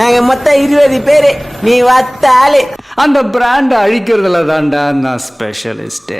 நாங்க மொத்தம் 20 பேரு, நீ வத்தாலு. அந்த பிராண்டை அழிக்கிறதுல தான்டா நான் ஸ்பெஷலிஸ்ட்.